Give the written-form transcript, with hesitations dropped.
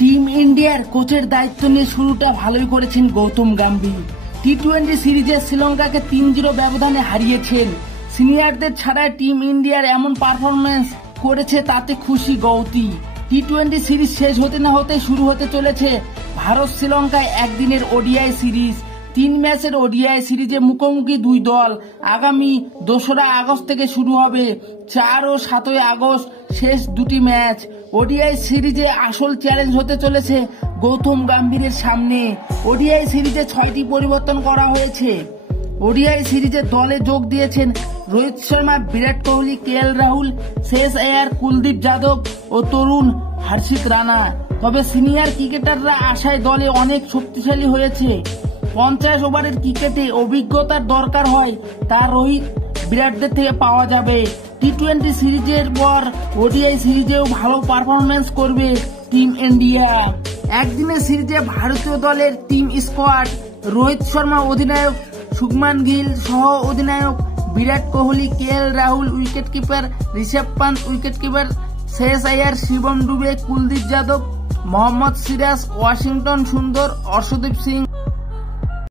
Team ইন্ডিয়ার কোচের দায়িত্ব নিয়ে শুরুটা ভালোই করেছেন গৌতম গম্ভীর। টি-20 সিরিজে শ্রীলঙ্কাকে 3-0 ব্যবধানে হারিয়েছেন। সিনিয়রদের ছাড়াই টিম ইন্ডিয়ার এমন পারফরমেন্স করেছে তাতে খুশি গৌতী। টি-20 সিরিজ শেষ হতে না হতে শুরু হতে চলেছে ভারত শ্রীলঙ্কায় একদিনের ওডিআই সিরিজ। 3 ম্যাচের ওডিআই সিরিজে মুখোমুখি দুই দল। আগামী 2রা আগস্ট থেকে শুরু হবে। 4 ও 7 আগস্ট শেষ দুটি ম্যাচ। ওডিআই সিরিজে আসল চ্যালেঞ্জ হতে চলেছে গৌতম গম্ভীরের সামনে। ওডিআই সিরিজে 6টি পরিবর্তন করা হয়েছে। ওডিআই সিরিজে দলে যোগ দিয়েছেন রোহিত শর্মা, বিরাট কোহলি, কেএল রাহুল, শেষ আয়ার, কুলদীপ যাদব ও তরুণ হর্ষিত রানা। তবে সিনিয়র ক্রিকেটাররা আশায় দলে অনেক শক্তিশালী হয়েছে। 50 ওভারের ক্রিকেটে অভিজ্ঞতার দরকার হয়, তা রোহিত বিরাটদের থেকে পাওয়া যাবে। টি-20 সিরিজের পর ওডিআই সিরিজেও ভালো পারফরমেন্স করবে টিম ইন্ডিয়া। একদিনের সিরিজে ভারতীয় দলের টিম স্কোয়াড: রোহিত শর্মা অধিনায়ক, শুভমান গিল সহ অধিনায়ক, Virat Kohli, KL Rahul wicket keeper, Rishabh Pant wicket keeper, শেষ আয়ার, শিবম দুবে, কুলদীপ যাদব, মোহাম্মদ সিরাজ, ওয়াশিংটন সুন্দর, অর্শদীপ সিং।